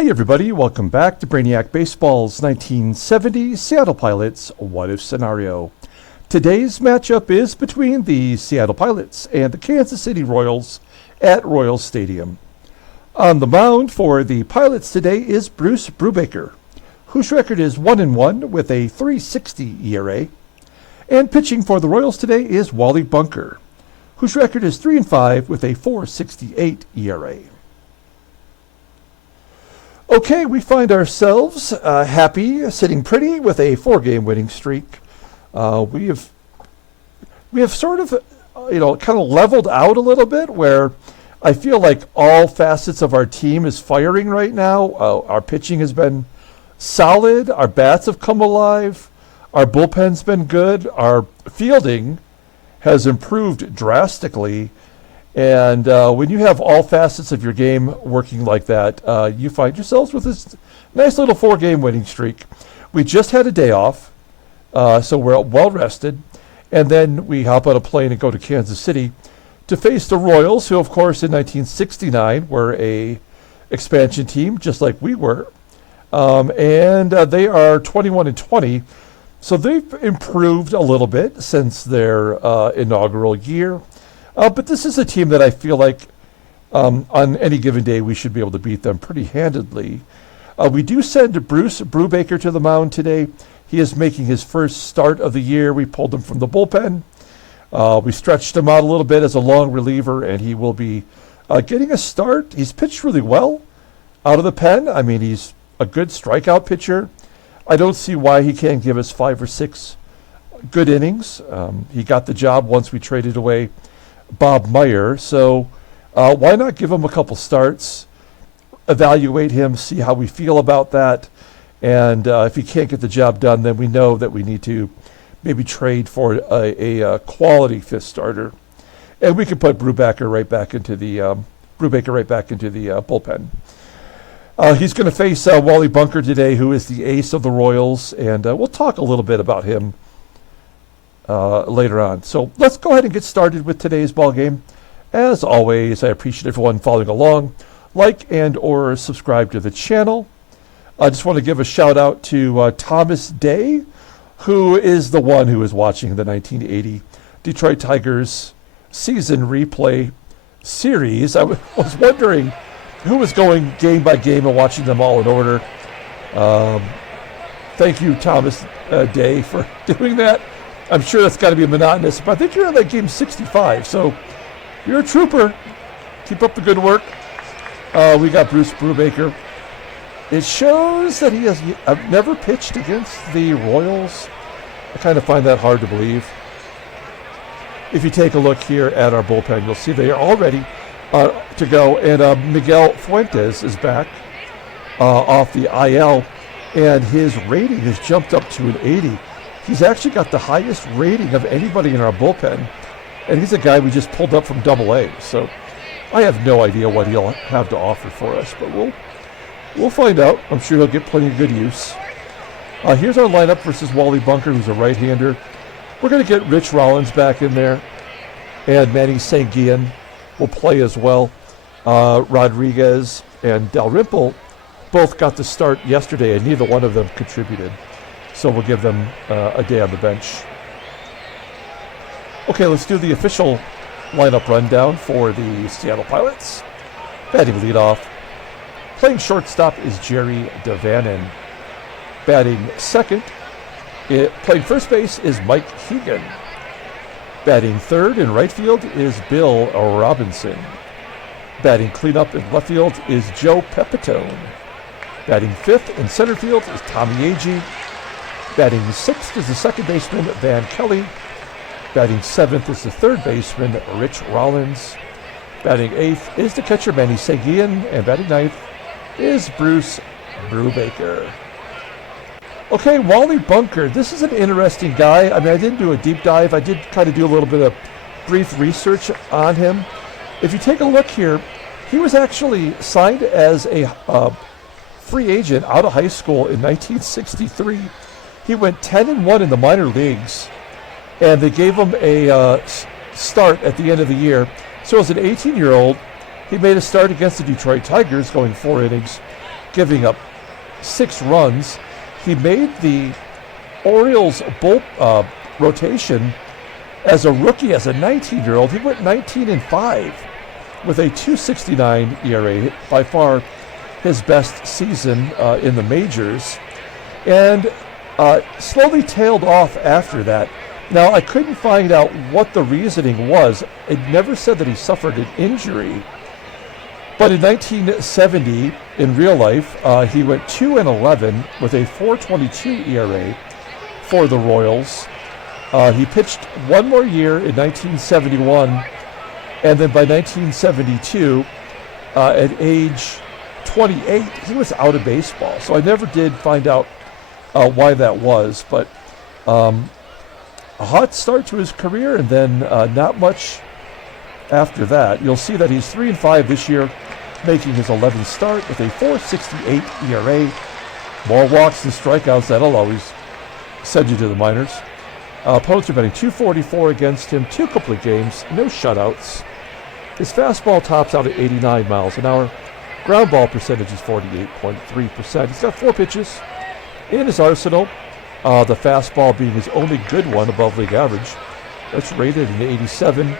Hey everybody, welcome back to Brainiac Baseball's 1970 Seattle Pilots What If Scenario. Today's matchup is between the Seattle Pilots and the Kansas City Royals at Royals Stadium. On the mound for the Pilots today is Bruce Brubaker, whose record is 1-1 with a .360 ERA. And pitching for the Royals today is Wally Bunker, whose record is 3-5 with a .468 ERA. Okay, we find ourselves happy, sitting pretty with a 4-game winning streak. We have sort of, kind of leveled out a little bit, where I feel like all facets of our team is firing right now. Our pitching has been solid. Our bats have come alive. Our bullpen's been good. Our fielding has improved drastically. And when you have all facets of your game working like that, you find yourselves with this nice little 4-game winning streak. We just had a day off, so we're well rested. And then we hop on a plane and go to Kansas City to face the Royals, who, of course, in 1969 were a expansion team, just like we were. And they are 21-20. So they've improved a little bit since their inaugural year. But this is a team that I feel like on any given day we should be able to beat them pretty handedly. We do send Bruce Brubaker to the mound today. He is making his first start of the year. We pulled him from the bullpen. We stretched him out a little bit as a long reliever, and he will be getting a start. He's pitched really well out of the pen. I mean, he's a good strikeout pitcher. I don't see why he can't give us 5 or 6 good innings. He got the job once we traded away Bob Meyer, so why not give him a couple starts, evaluate him, see how we feel about that, and if he can't get the job done, then we know that we need to maybe trade for a quality 5th starter, and we can put Brubaker right back into the bullpen. He's going to face Wally Bunker today, who is the ace of the Royals, and we'll talk a little bit about him later on. So let's go ahead and get started with today's ball game. As always, I appreciate everyone following along. Like and or subscribe to the channel. I just want to give a shout out to Thomas Day, who is the one who is watching the 1980 Detroit Tigers season replay series. I was wondering who was going game by game and watching them all in order. Thank you, Thomas Day, for doing that. I'm sure that's got to be monotonous, but I think you're on like game 65, so you're a trooper. Keep up the good work. We got Bruce Brubaker. It shows that he has never pitched against the Royals. I kind of find that hard to believe. If you take a look here at our bullpen, you'll see they are all ready to go. And Miguel Fuentes is back off the IL, and his rating has jumped up to an 80. He's actually got the highest rating of anybody in our bullpen, and he's a guy we just pulled up from AA. So I have no idea what he'll have to offer for us, but we'll find out. I'm sure he'll get plenty of good use. Here's our lineup versus Wally Bunker, who's a right-hander. We're going to get Rich Rollins back in there, and Manny SANGUILLEN will play as well. Rodriguez and Dalrymple both got the start yesterday, and neither one of them contributed. So we'll give them a day on the bench. Okay, let's do the official lineup rundown for the Seattle Pilots. Batting leadoff. Playing shortstop is Jerry DaVANON. Batting second. Playing first base is Mike HEGAN. Batting third in right field is Bill Robinson. Batting cleanup in left field is Joe Pepitone. Batting fifth in center field is Tommie AGEE. Batting sixth is the second baseman, Van Kelly. Batting seventh is the third baseman, Rich Rollins. Batting eighth is the catcher, Manny SANGUILLEN. And batting ninth is Bruce Brubaker. Okay, Wally Bunker. This is an interesting guy. I mean, I didn't do a deep dive. I did kind of do a little bit of brief research on him. If you take a look here, he was actually signed as a free agent out of high school in 1963. He went 10-1 in the minor leagues, and they gave him a start at the end of the year. So as an 18-year-old, he made a start against the Detroit Tigers, going 4 innings. giving up 6 runs. He made the Orioles rotation as a rookie, as a 19-year-old. He went 19-5 with a 2.69 ERA, by far his best season in the majors, and slowly tailed off after that. Now, I couldn't find out what the reasoning was. It never said that he suffered an injury. But in 1970, in real life, he went 2-11 with a 4.22 ERA for the Royals. He pitched one more year in 1971, and then by 1972, at age 28, he was out of baseball. So I never did find out why that was, but a hot start to his career, and then not much after that. You'll see that he's 3-5 this year, making his 11th start with a 4.68 ERA. More walks than strikeouts. That'll always send you to the minors. Opponents are batting .244 against him, 2 complete games, no shutouts. His fastball tops out at 89 miles an hour. Ground ball percentage is 48.3%. He's got 4 pitches in his arsenal. The fastball being his only good one above league average. That's rated an 87.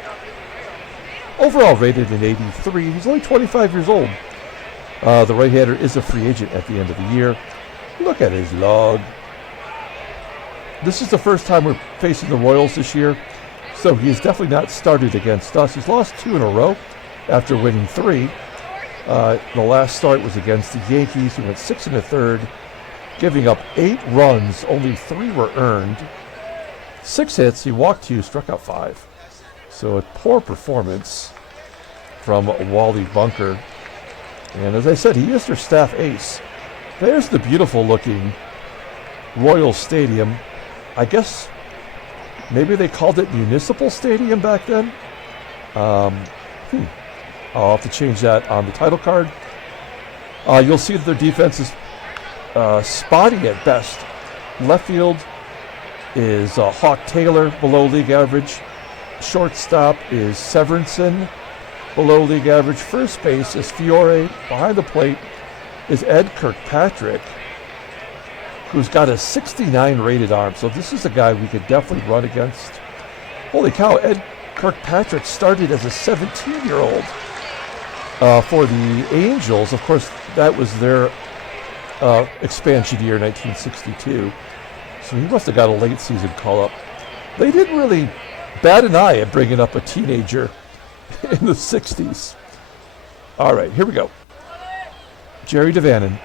Overall rated an 83. He's only 25 years old. The right-hander is a free agent at the end of the year. Look at his log. This is the first time we're facing the Royals this year, so he's definitely not started against us. He's lost 2 in a row after winning 3. The last start was against the Yankees. He went 6 1/3, giving up 8 runs. Only 3 were earned. 6 hits. He walked 2, struck out 5. So a poor performance from Wally Bunker. And as I said, he is their staff ace. There's the beautiful looking Royal Stadium. I guess maybe they called it Municipal Stadium back then. I'll have to change that on the title card. You'll see that their defense is spotty at best. Left field is Hawk Taylor, below league average. Shortstop is Severson, below league average. First base is FIORE. Behind the plate is Ed Kirkpatrick, who's got a 69 rated arm. So this is a guy we could definitely run against. Holy cow, Ed Kirkpatrick started as a 17-year-old for the Angels. Of course, that was their expansion year, 1962. So he must have got a late season call-up. They didn't really bat an eye at bringing up a teenager in the 60s. All right, here we go. Jerry DaVANON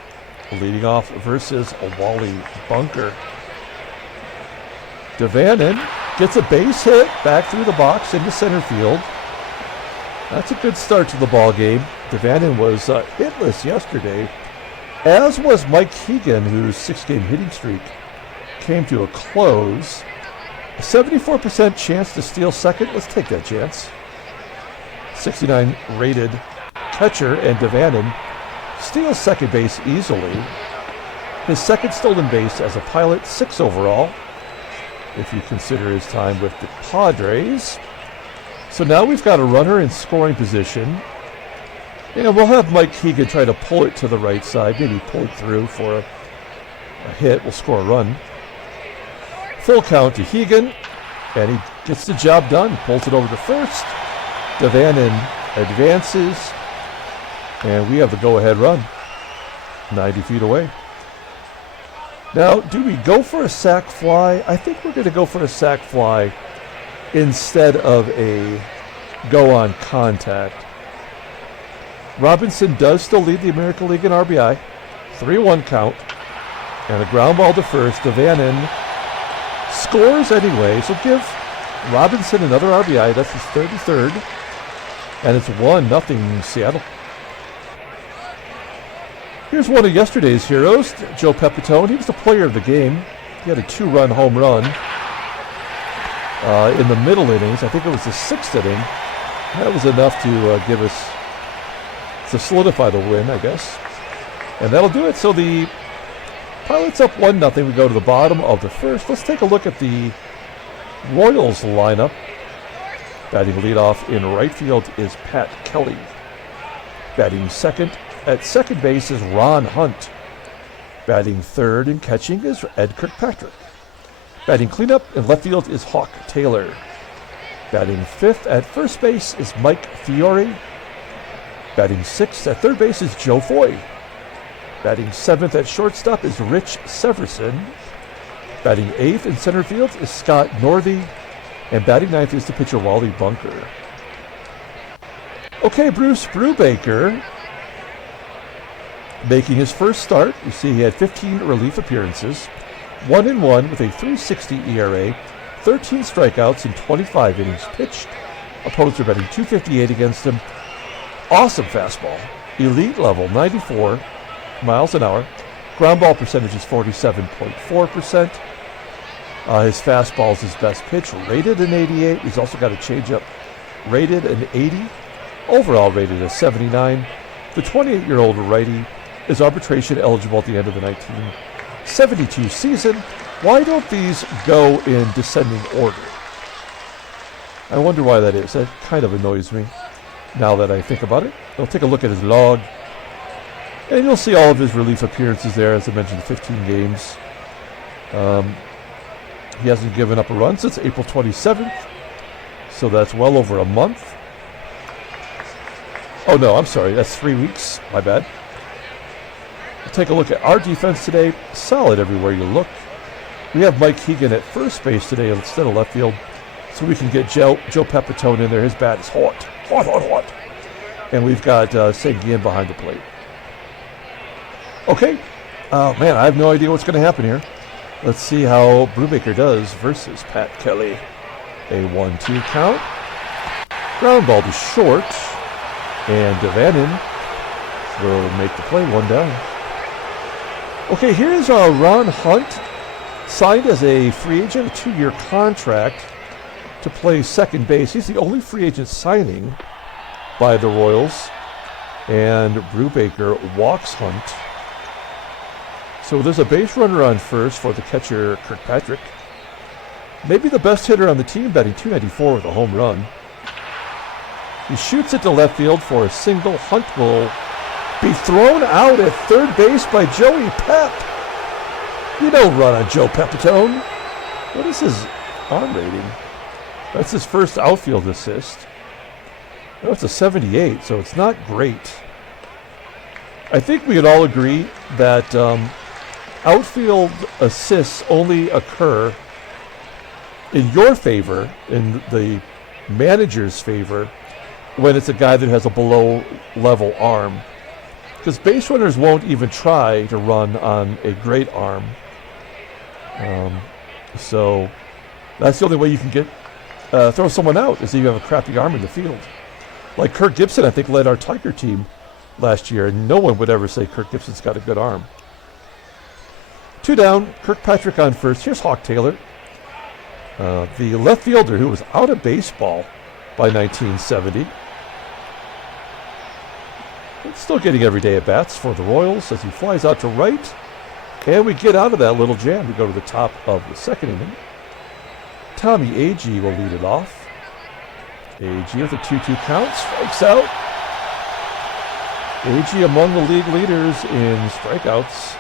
leading off versus Wally Bunker. DaVANON gets a base hit back through the box into center field. That's a good start to the ball game. DaVANON was hitless yesterday, as was Mike HEGAN, whose 6-game hitting streak came to a close. A 74% chance to steal second. Let's take that chance. 69 rated catcher, and DaVANON steals second base easily. His second stolen base as a Pilot, 6 overall, if you consider his time with the Padres. So now we've got a runner in scoring position. And we'll have Mike HEGAN try to pull it to the right side, maybe pull it through for a hit. We'll score a run. Full count to HEGAN, and he gets the job done. Pulls it over to first. DaVANON advances, and we have the go-ahead run, 90 feet away. Now, do we go for a sac fly? I think we're going to go for a sac fly instead of a go-on contact. Robinson does still lead the American League in RBI. 3-1 count, and a ground ball to first. DaVANON scores anyway, so give Robinson another RBI. That's his 33rd, and it's 1-0 Seattle. Here's one of yesterday's heroes, Joe Pepitone. He was the player of the game. He had a 2-run home run in the middle innings. I think it was the 6th inning. That was enough to solidify the win, I guess. And that'll do it. So the Pilots up 1-0. We go to the bottom of the first. Let's take a look at the Royals lineup. Batting leadoff in right field is Pat Kelly. Batting second At second base is Ron Hunt. Batting third and catching is Ed Kirkpatrick. Batting cleanup in left field is Hawk Taylor. Batting fifth at first base is Mike Fiore. Batting sixth at third base is Joe Foy. Batting seventh at shortstop is Rich Severson. Batting eighth in center field is Scott Northey. And batting ninth is the pitcher Wally Bunker. Okay, Bruce Brubaker making his first start. You see he had 15 relief appearances, 1-1 with a 3.60 ERA, 13 strikeouts in 25 innings pitched. Opponents are batting .258 against him. Awesome fastball. Elite level, 94 miles an hour. Ground ball percentage is 47.4%. His fastball is his best pitch, rated an 88. He's also got a changeup rated an 80. Overall rated a 79. The 28-year-old righty is arbitration eligible at the end of the 1972 season. Why don't these go in descending order? I wonder why that is. That kind of annoys me now that I think about it. I'll take a look at his log, and you'll see all of his relief appearances there. As I mentioned, 15 games. He hasn't given up a run since April 27th, so that's well over a month. Oh no, I'm sorry, that's 3 weeks. My bad. We'll take a look at our defense today. Solid everywhere you look. We have Mike HEGAN at first base today instead of left field, so we can get Joe Pepitone in there. His bat is hot. Hot, hot, hot. And we've got SANGUILLEN behind the plate. Okay. Oh man, I have no idea what's going to happen here. Let's see how Brubaker does versus Pat Kelly. A 1-2 count. Ground ball to short. And DaVANON will make the play, 1 down. Okay, here's Ron Hunt, signed as a free agent, a 2-year contract to play second base. He's the only free agent signing by the Royals. And Brubaker walks Hunt. So there's a base runner on first for the catcher, Kirkpatrick. Maybe the best hitter on the team, batting .294 with a home run. He shoots it to left field for a single. Hunt will be thrown out at third base by Joey Pep. You don't run on Joe Pepitone. What is his arm rating? That's his first outfield assist. No, it's a 78, so it's not great. I think we could all agree that outfield assists only occur in your favor, in the manager's favor, when it's a guy that has a below-level arm. Because base runners won't even try to run on a great arm. So that's the only way you can get throw someone out, is if you have a crappy arm in the field. Like Kirk Gibson, I think, led our Tiger team last year, and no one would ever say Kirk Gibson's got a good arm. 2 down, Kirkpatrick on first. Here's Hawk Taylor, the left fielder who was out of baseball by 1970. But still getting everyday at-bats for the Royals as he flies out to right. And we get out of that little jam. We go to the top of the second inning. Tommie AGEE will lead it off. AGEE with a 2-2 count, strikes out. AGEE among the league leaders in strikeouts.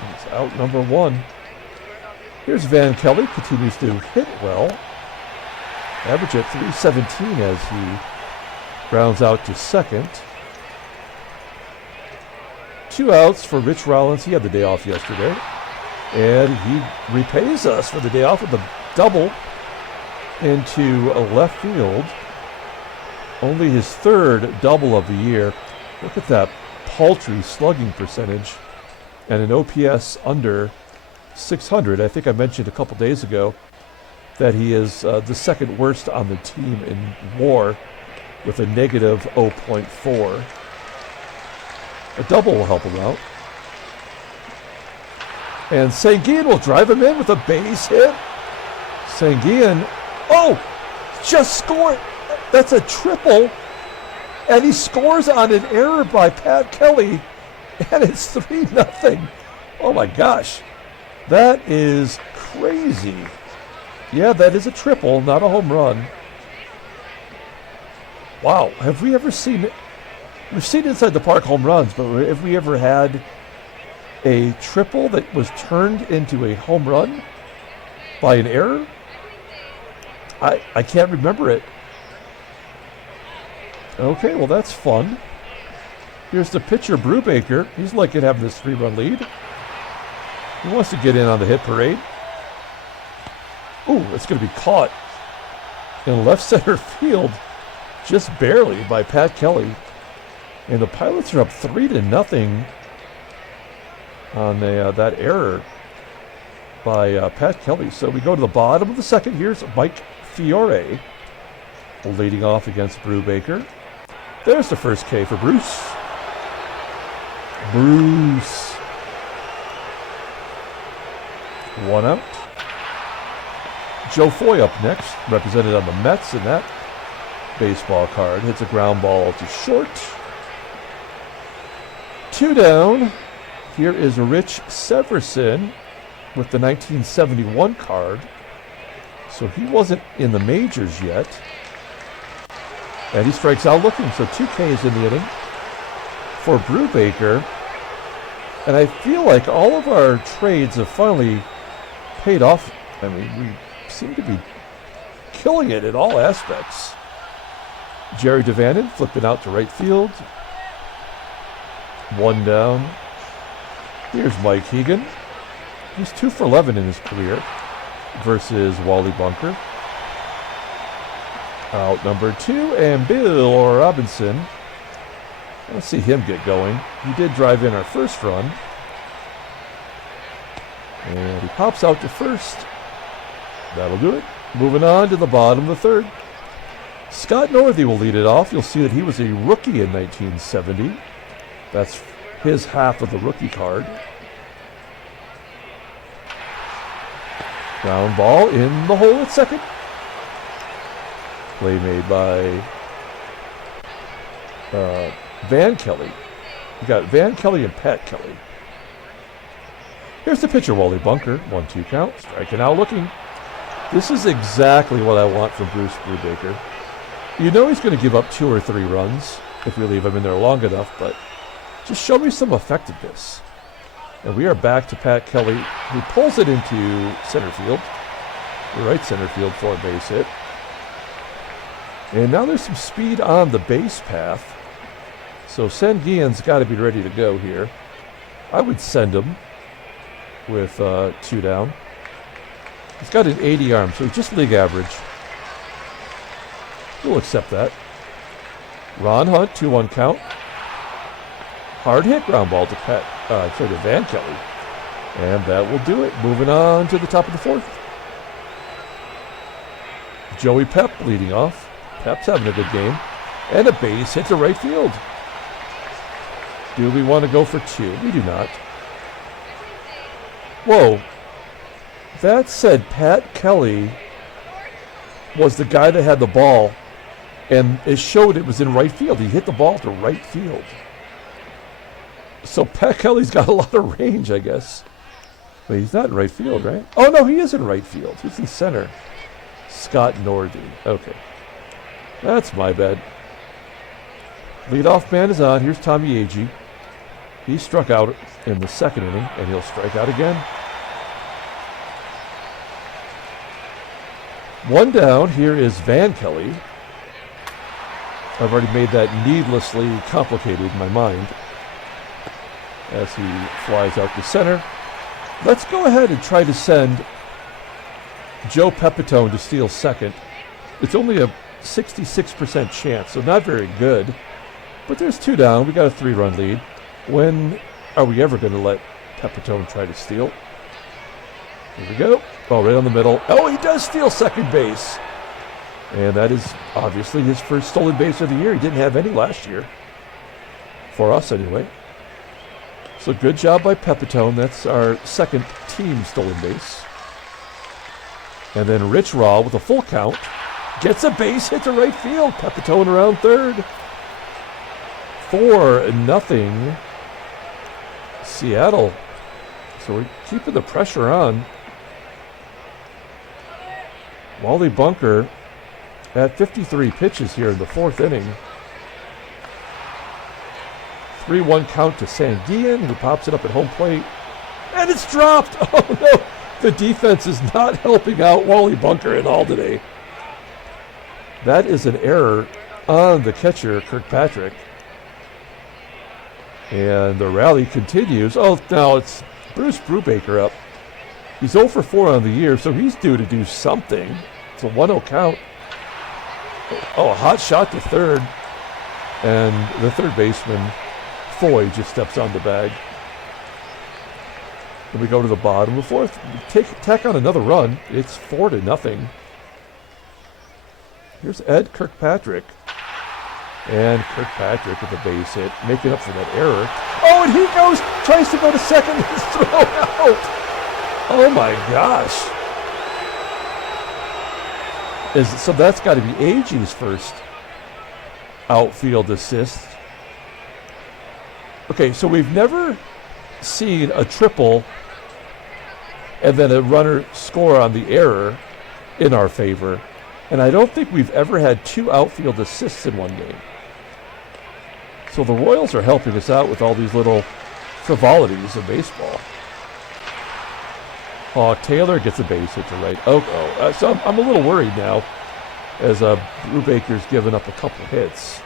He's out number 1. Here's Van Kelly, continues to hit well. Average at .317 as he grounds out to second. 2 outs for Rich Rollins. He had the day off yesterday. And he repays us for the day off with a double into a left field. Only his 3rd double of the year. Look at that paltry slugging percentage. And an OPS under 600. I think I mentioned a couple days ago that he is the 2nd worst on the team in WAR with a negative 0.4. A double will help him out. And SANGUILLEN will drive him in with a base hit. SANGUILLEN, just scored. That's a triple. And he scores on an error by Pat Kelly. And it's 3-0. Oh my gosh. That is crazy. Yeah, that is a triple, not a home run. Wow, have we ever seen We've seen inside the park home runs, but if we ever had a triple that was turned into a home run by an error, I can't remember it. Okay, well that's fun. Here's the pitcher, Brubaker. He's liking having this 3-run lead. He wants to get in on the hit parade. Ooh, it's going to be caught in left center field, just barely, by Pat Kelly. And the Pilots are up 3-0 on that error by Pat Kelly. So we go to the bottom of the second. Here's Mike FIORE leading off against Brubaker. There's the first K for Bruce. Bruce. 1 out. Joe Foy up next, represented on the Mets in that baseball card. Hits a ground ball to short. 2 down. Here is Rich Severson with the 1971 card. So he wasn't in the majors yet. And he strikes out looking. So 2 Ks in the inning for Brubaker. And I feel like all of our trades have finally paid off. I mean, we seem to be killing it in all aspects. Jerry DaVANON flipping out to right field. 1 down. Here's Mike HEGAN. He's 2 for 11 in his career versus Wally Bunker. Out number 2, and Bill Robinson. Let's see him get going. He did drive in our first run. And he pops out to first. That'll do it. Moving on to the bottom of the third. Scott Northey will lead it off. You'll see that he was a rookie in 1970. That's his half of the rookie card. Ground ball in the hole at second. Play made by Van Kelly. You got Van Kelly and Pat Kelly. Here's the pitcher, Wally Bunker. 1-2 count. Striking out looking. This is exactly what I want from Bruce Brubaker. You know he's going to give up 2 or 3 runs if we leave him in there long enough, but just show me some effectiveness. And we are back to Pat Kelly, who pulls it into center field. The right center field for a base hit. And now there's some speed on the base path. So Sanguillen's got to be ready to go here. I would send him with 2 down. He's got an 80 arm, so he's just league average. We'll accept that. Ron Hunt, 2-1 count. Hard hit ground ball to to Van Kelly. And that will do it. Moving on to the top of the fourth. Joey Pep leading off. Pep's having a good game. And a base hit to right field. Do we want to go for 2? We do not. Whoa. That said, Pat Kelly was the guy that had the ball, and it showed it was in right field. He hit the ball to right field. So Pat Kelly's got a lot of range, I guess. But he's not in right field, right? Oh, no, he is in right field. He's in center. Scott Northey. Okay. That's my bad. Leadoff man is on. Here's Tommie AGEE. He struck out in the second inning, and he'll strike out again. 1 down. Here is Van Kelly. I've already made that needlessly complicated in my mind as he flies out to center. Let's go ahead and try to send Joe PEPITONE to steal second. It's only a 66% chance, so not very good. But there's 2 down. We got a 3-run lead. When are we ever going to let PEPITONE try to steal? Here we go. Oh, right on the middle. Oh, he does steal second base. And that is obviously his first stolen base of the year. He didn't have any last year. For us, anyway. So good job by PEPITONE. That's our second team stolen base. And then Rich Raw with a full count. Gets a base hit to right field. PEPITONE around third. 4-0 Seattle. So we're keeping the pressure on. Wally Bunker at 53 pitches here in the 4th inning. 3-1 count to SANGUILLEN, who pops it up at home plate. And it's dropped! Oh no! The defense is not helping out Wally Bunker at all today. That is an error on the catcher, Kirkpatrick. And the rally continues. Oh, now it's Bruce Brubaker up. He's 0 for 4 on the year, so he's due to do something. It's a 1-0 count. Oh, a hot shot to third. And the third baseman, Foy, just steps on the bag. And we go to the bottom of the fourth. Tack on another run. It's 4-0. Here's Ed Kirkpatrick. And Kirkpatrick with a base hit, making up for that error. Oh, and he tries to go to second. He's thrown out. Oh my gosh. So that's got to be AGEE's first outfield assist. Okay, so we've never seen a triple and then a runner score on the error in our favor. And I don't think we've ever had 2 outfield assists in one game. So the Royals are helping us out with all these little frivolities of baseball. Oh, Taylor gets a base hit to right. So I'm a little worried now as Brubaker's given up a couple hits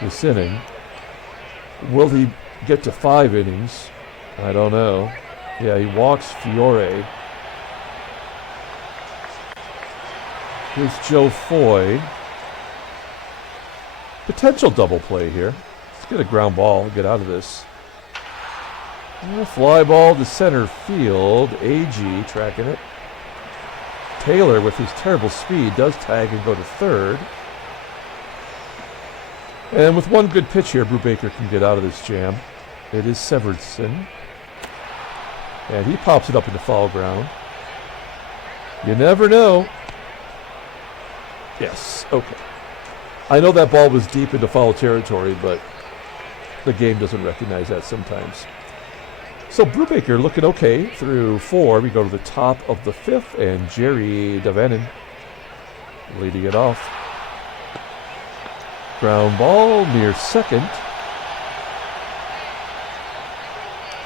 this inning. Will he get to 5 innings? I don't know. Yeah, he walks FIORE. Here's Joe Foy. Potential double play here. Let's get a ground ball, get out of this. Fly ball to center field. AGEE tracking it. Taylor, with his terrible speed, does tag and go to third. And with one good pitch here, Brubaker can get out of this jam. It is SEVERSON. And he pops it up into foul ground. You never know. Yes, okay. I know that ball was deep into foul territory, but the game doesn't recognize that sometimes. So Brubaker looking okay through 4. We go to the top of the 5th, and Jerry DaVANON leading it off. Ground ball near second.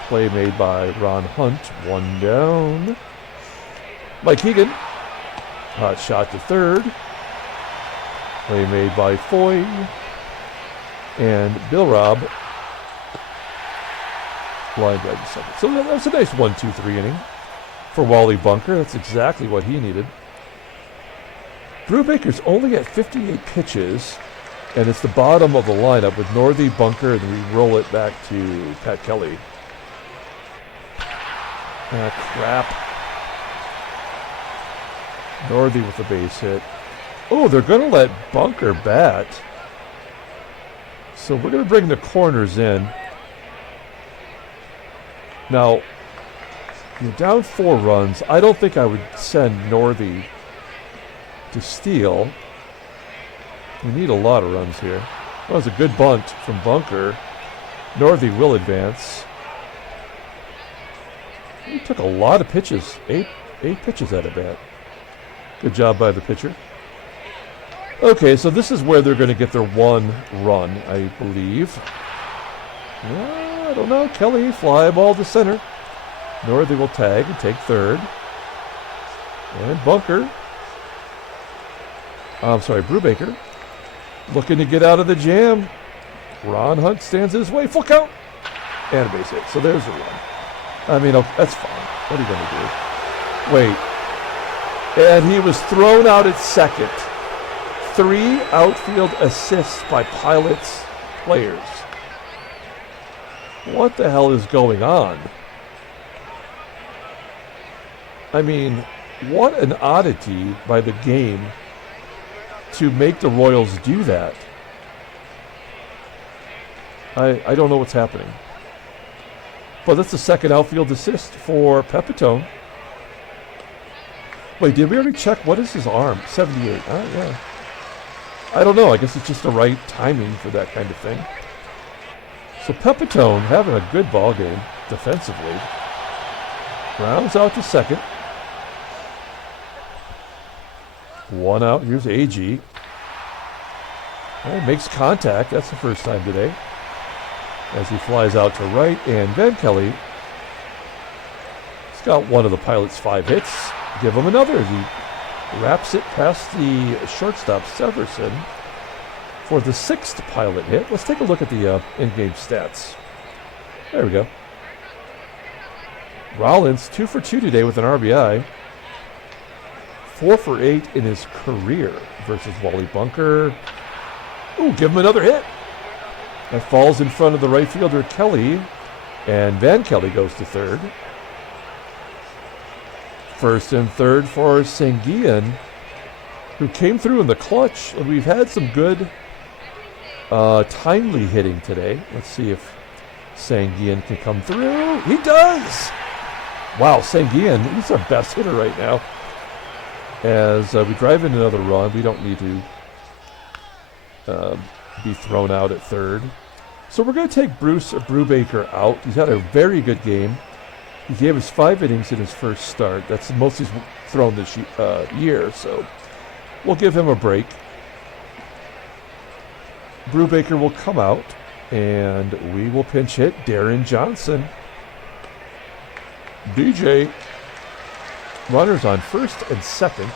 Play made by Ron Hunt. 1 down. Mike HEGAN. Hot shot to third. Play made by Foy. And Bill Robb. Line drive to second. So that was a nice 1-2-3 inning for Wally Bunker. That's exactly what he needed. Brubaker's only at 58 pitches, and it's the bottom of the lineup with Northey, Bunker, and we roll it back to Pat Kelly. Ah, crap. Northey with the base hit. Oh, they're going to let Bunker bat. So we're going to bring the corners in. Now, you're down 4 runs. I don't think I would send Northey to steal. We need a lot of runs here. That was a good bunt from Bunker. Northey will advance. He took a lot of pitches. 8 pitches at a bat. Good job by the pitcher. Okay, so this is where they're going to get their 1 run, I believe. I don't know. Kelly, fly ball to center. Northey will tag and take third. And Bunker. I'm sorry, Brubaker. Looking to get out of the jam. Ron Hunt stands in his way. Full count. And a base hit. So there's a run. I mean, that's fine. What are you going to do? Wait. And he was thrown out at second. 3 outfield assists by Pilots players. What the hell is going on? I mean, what an oddity by the game to make the Royals do that. I don't know what's happening. But that's the second outfield assist for PEPITONE. Wait, did we already check? What is his arm? 78. Yeah. I don't know. I guess it's just the right timing for that kind of thing. So PEPITONE having a good ball game defensively. Rounds out to second. 1 out. Here's AGEE. Makes contact. That's the first time today. as he flies out to right, and Van Kelly has got one of the Pilots' 5 hits. Give him another as he wraps it past the shortstop Severson for the 6th Pilot hit. Let's take a look at the in-game stats. There we go. Rollins 2 for 2 today with an RBI. 4 for 8 in his career versus Wally Bunker. Ooh, give him another hit. That falls in front of the right fielder Kelly, and Van Kelly goes to third. First and third for SANGUILLEN, who came through in the clutch, and we've had some good timely hitting today. Let's see if SANGUILLEN can come through. He does! Wow, SANGUILLEN, he's our best hitter right now. As we drive in another run, we don't need to be thrown out at third. So we're going to take Brubaker out. He's had a very good game. He gave us 5 innings in his first start. That's the most he's thrown this year, so we'll give him a break. Brubaker will come out, and we will pinch hit Darren Johnson. DJ. Runners on first and second.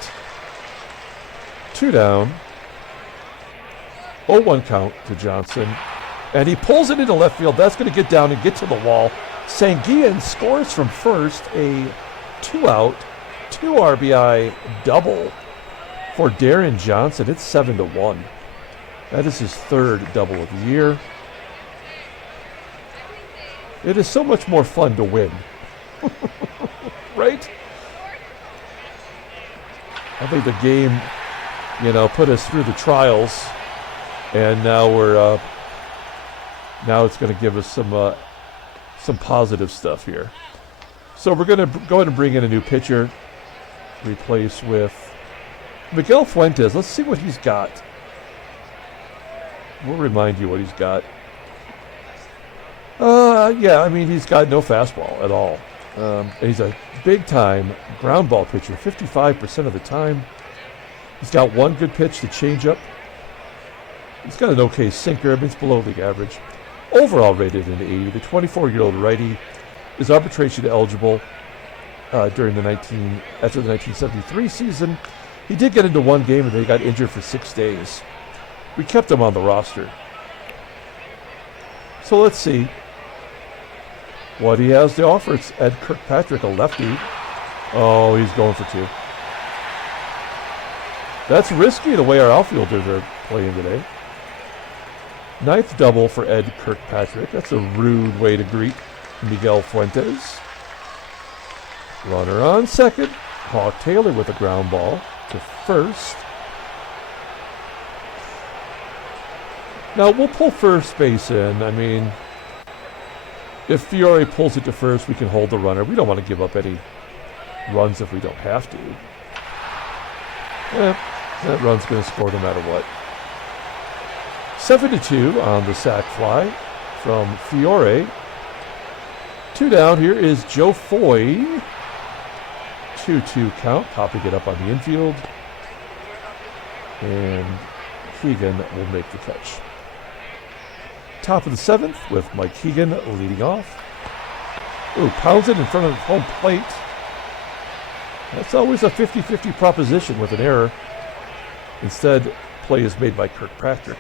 2 down. 0-1 count to Johnson. And he pulls it into left field. That's going to get down and get to the wall. SANGUILLEN scores from first, a 2-out, 2 RBI double for Darren Johnson. It's 7-1. That is his 3rd double of the year. It is so much more fun to win. Right? I think the game, put us through the trials, and now now it's going to give us some positive stuff here. So we're going to go ahead and bring in a new pitcher, replace with Miguel Fuentes. Let's see what he's got. We'll remind you what he's got. He's got no fastball at all. And he's a big-time ground ball pitcher, 55% of the time. He's got 1 good pitch, the changeup. He's got an okay sinker, but it's below league average. Overall rated in 80. The 24-year-old righty is arbitration eligible after the 1973 season. He did get into 1 game, and then he got injured for 6 days. We kept him on the roster. So let's see what he has to offer. It's Ed Kirkpatrick, a lefty. Oh, he's going for 2. That's risky the way our outfielders are playing today. 9th double for Ed Kirkpatrick. That's a rude way to greet Miguel Fuentes. Runner on second. Hawk Taylor with a ground ball to first. Now we'll pull first base in. If FIORE pulls it to first, we can hold the runner. We don't want to give up any runs if we don't have to. That run's going to score no matter what. 7-2 on the sac fly from FIORE. 2 down. Here is Joe Foy. 2-2 count. Popping it up on the infield. And HEGAN will make the catch. Top of the 7th with Mike HEGAN leading off. Ooh, pounds it in front of home plate. That's always a 50-50 proposition with an error. Instead, play is made by Kirkpatrick.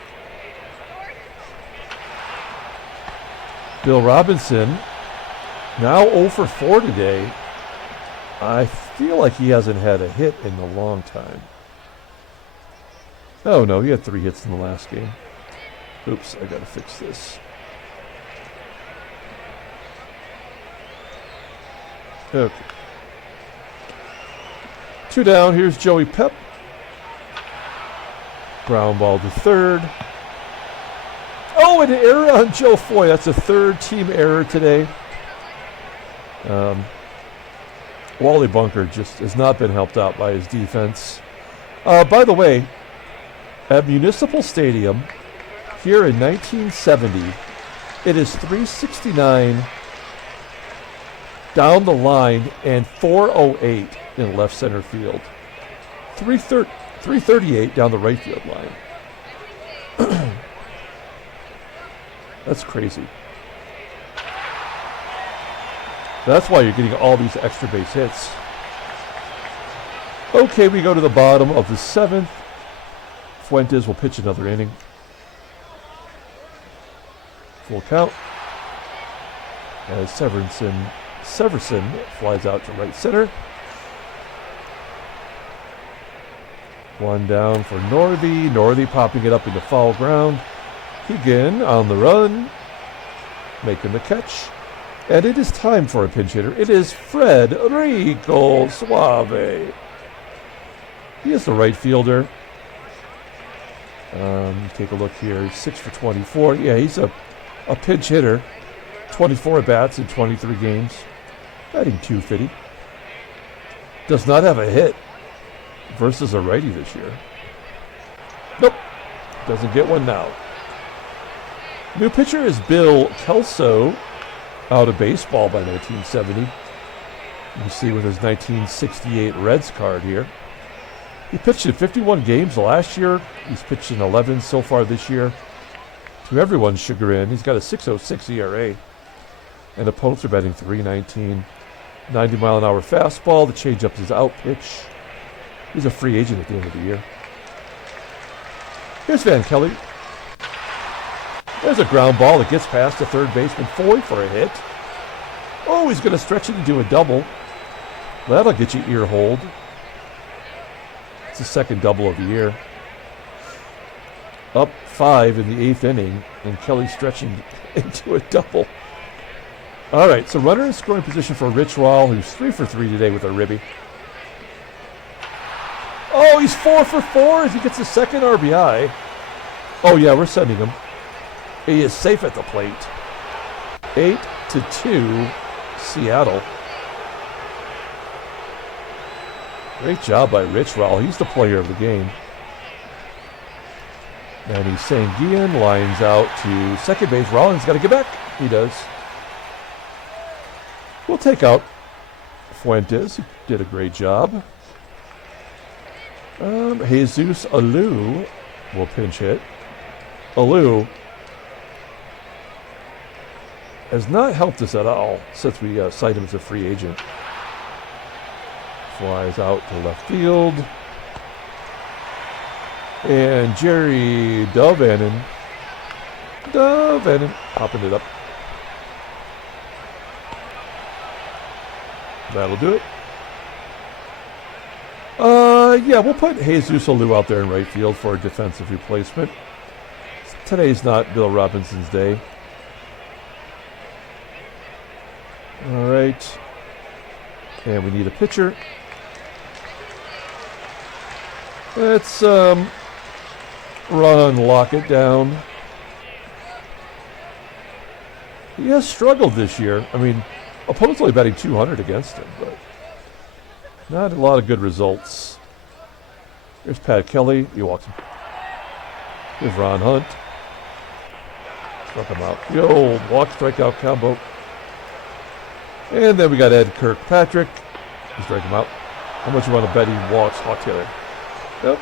Bill Robinson, now 0 for 4 today. I feel like he hasn't had a hit in a long time. Oh no, he had 3 hits in the last game. Oops, I gotta fix this. Okay. 2 down, here's Joey Pep. Ground ball to third. Oh, an error on Joe Foy. That's a 3rd team error today. Wally Bunker just has not been helped out by his defense. By the way, at Municipal Stadium, here in 1970, it is 369 down the line and 408 in left center field. 338 down the right field line. That's crazy. That's why you're getting all these extra base hits. Okay, we go to the bottom of the 7th. Fuentes will pitch another inning. Full count. As Severson flies out to right center. One down for Northey. Northey popping it up into foul ground. HEGAN on the run, making the catch. And it is time for a pinch hitter. It is Frederico Suave. He is the right fielder. Take a look here. 6 for 24. Yeah, he's a pinch hitter. 24 at-bats in 23 games. Batting .250. Does not have a hit versus a righty this year. Nope. Doesn't get one now. New pitcher is Bill Kelso, out of baseball by 1970. You see with his 1968 Reds card here. He pitched in 51 games last year. He's pitched in 11 so far this year. To everyone's chagrin, he's got a 6.06 ERA. And opponents are batting .319. 90-mile-an-hour fastball. The changeup is out pitch. He's a free agent at the end of the year. Here's Van Kelly. There's a ground ball that gets past the third baseman Foy for a hit. Oh, he's going to stretch it into a double. That'll get you ear hold. It's the second double of the year. Up 5 in the 8th inning, and Kelly stretching into a double. All right, so runner in scoring position for Rich Rawl, who's 3 for 3 today with a ribby. Oh, he's 4 for 4 as he gets a second RBI. Oh, yeah, we're sending him. He is safe at the plate. 8-2, Seattle. Great job by Rich Rawl. He's the player of the game. Manny SANGUILLEN lines out to second base. Rollins got to get back. He does. We'll take out Fuentes, who did a great job. Jesus Alou will pinch hit. Alou has not helped us at all since we signed him as a free agent. Flies out to left field. And Jerry DaVANON popping it up. That'll do it. Yeah, we'll put Jesus Alou out there in right field for a defensive replacement. Today's not Bill Robinson's day. All right. And we need a pitcher. Let's run Lockett down. He has struggled this year. I mean, opponents only batting .200 against him, but not a lot of good results. Here's Pat Kelly. He walks him. Here's Ron Hunt. Struck him out. The old walk strikeout combo. And then we got Ed Kirkpatrick. He strike him out. How much you want to bet he walks altogether? Yep.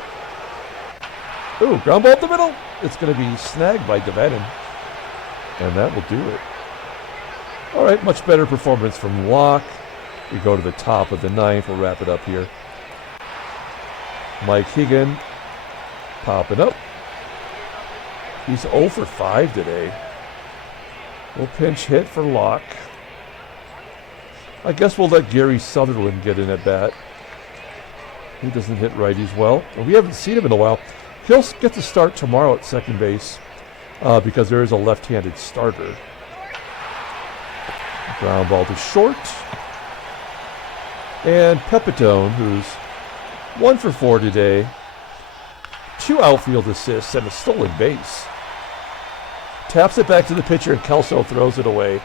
Ooh, ground ball up the middle. It's going to be snagged by DaVANON. And that will do it. All right, much better performance from Locke. We go to the top of the 9th. We'll wrap it up here. Mike HEGAN popping up. He's 0 for 5 today. We'll pinch hit for Locke. I guess we'll let Gary Sutherland get in at bat. He doesn't hit righties well. We haven't seen him in a while. He'll get to start tomorrow at second base because there is a left-handed starter. Ground ball to short. And PEPITONE, who's 1 for 4 today. 2 outfield assists and a stolen base. Taps it back to the pitcher and Kelso throws it away.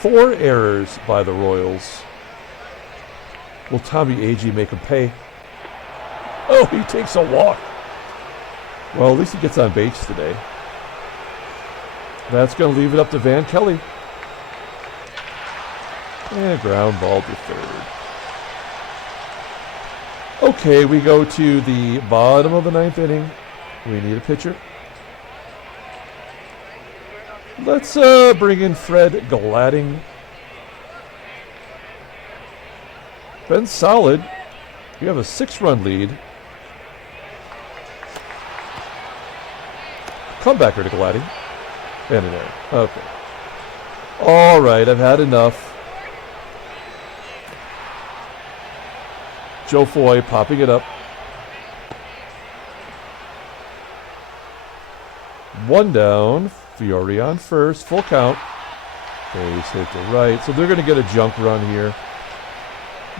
4 errors by the Royals. Will Tommie AGEE make him pay? Oh, he takes a walk. Well, at least he gets on base today. That's going to leave it up to Van Kelly. And ground ball to third. Okay, we go to the bottom of the 9th inning. We need a pitcher. Let's bring in Fred Gladding. been solid. We have a 6-run lead. Comebacker to Gladdy. And an error. Okay. All right, I've had enough. Joe Foy popping it up. 1 down. Fiore on first. Full count. Base hit to right. So they're going to get a junk run here.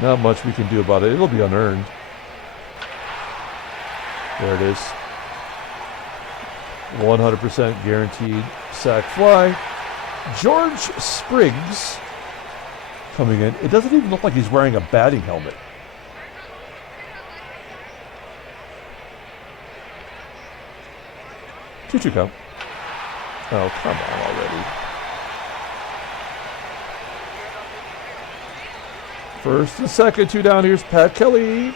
Not much we can do about it. It'll be unearned. There it is. 100% guaranteed sack fly. George Spriggs coming in. It doesn't even look like he's wearing a batting helmet. Two count. Oh, come on already. First and second, 2 down. Here's Pat Kelly.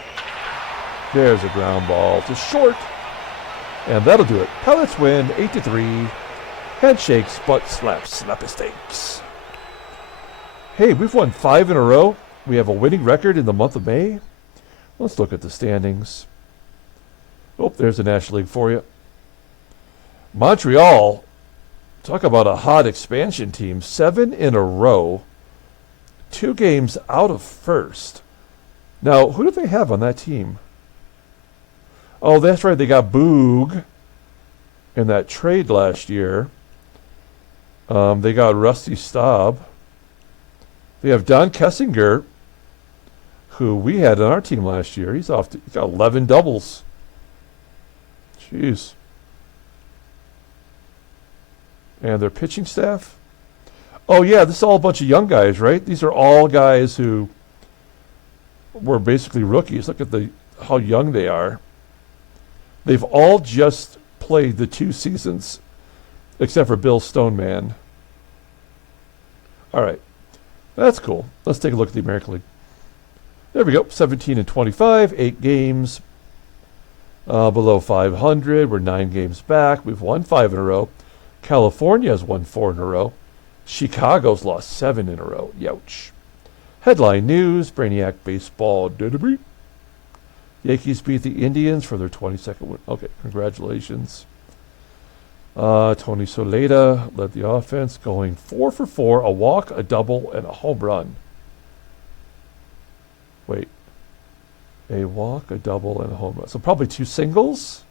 There's a ground ball to short. And that'll do it. Pellets win 8-3. Handshakes, butt slaps, snappy steaks. Hey, we've won 5 in a row. We have a winning record in the month of May. Let's look at the standings. Oh, there's the National League for you. Montreal, talk about a hot expansion team. 7 in a row. 2 games out of first. Now, who do they have on that team? Oh, that's right. They got Boog in that trade last year. They got Rusty Staub. They have Don Kessinger, who we had on our team last year. He's got 11 doubles. Jeez. And their pitching staff. Oh, yeah, this is all a bunch of young guys, right? These are all guys who were basically rookies. Look at how young they are. They've all just played the 2 seasons, except for Bill Stoneman. All right. That's cool. Let's take a look at the American League. There we go. 17-25, 8 games. Below 500. We're 9 games back. We've won 5 in a row. California has won 4 in a row. Chicago's lost 7 in a row. Youch. Headline news. Brainiac baseball. Did Yankees beat the Indians for their 22nd win. Okay, congratulations. Tony Soleda led the offense, going 4 for 4, a walk, a double, and a home run. Wait. A walk, a double, and a home run. So probably 2 singles.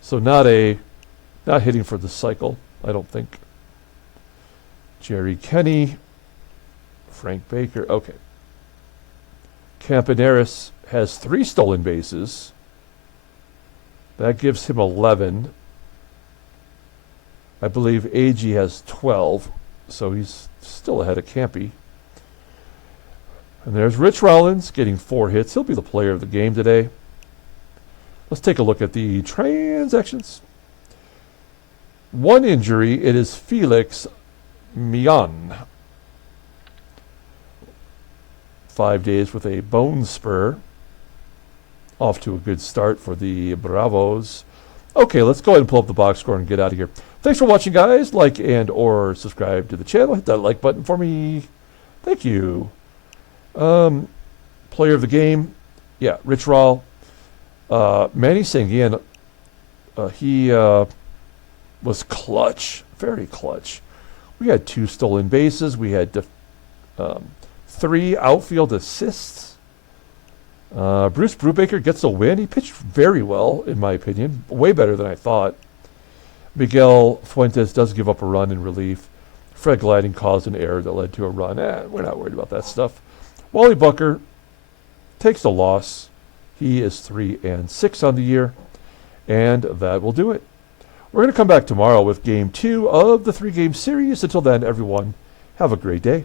So not hitting for the cycle, I don't think. Jerry Kenny. Frank Baker. Okay. Campaneris has 3 stolen bases. That gives him 11. I believe AGEE has 12, so he's still ahead of Campy. And there's Rich Rollins getting 4 hits. He'll be the player of the game today. Let's take a look at the transactions. 1 injury. It is Felix Mian. 5 days with a bone spur. Off to a good start for the Bravos. Okay, let's go ahead and pull up the box score and get out of here. Thanks for watching, guys. Like and or subscribe to the channel. Hit that like button for me. Thank you. Player of the game. Yeah, Rich Rawl. Manny Sanguillen. He was clutch. Very clutch. We had 2 stolen bases. We had 3 outfield assists. Bruce Brubaker gets a win. He pitched very well, in my opinion. Way better than I thought. Miguel Fuentes does give up a run in relief. Fred Glading caused an error that led to a run. We're not worried about that stuff. Wally Bucker takes the loss. He is 3-6 on the year. And that will do it. We're going to come back tomorrow with Game 2 of the 3-game series. Until then, everyone, have a great day.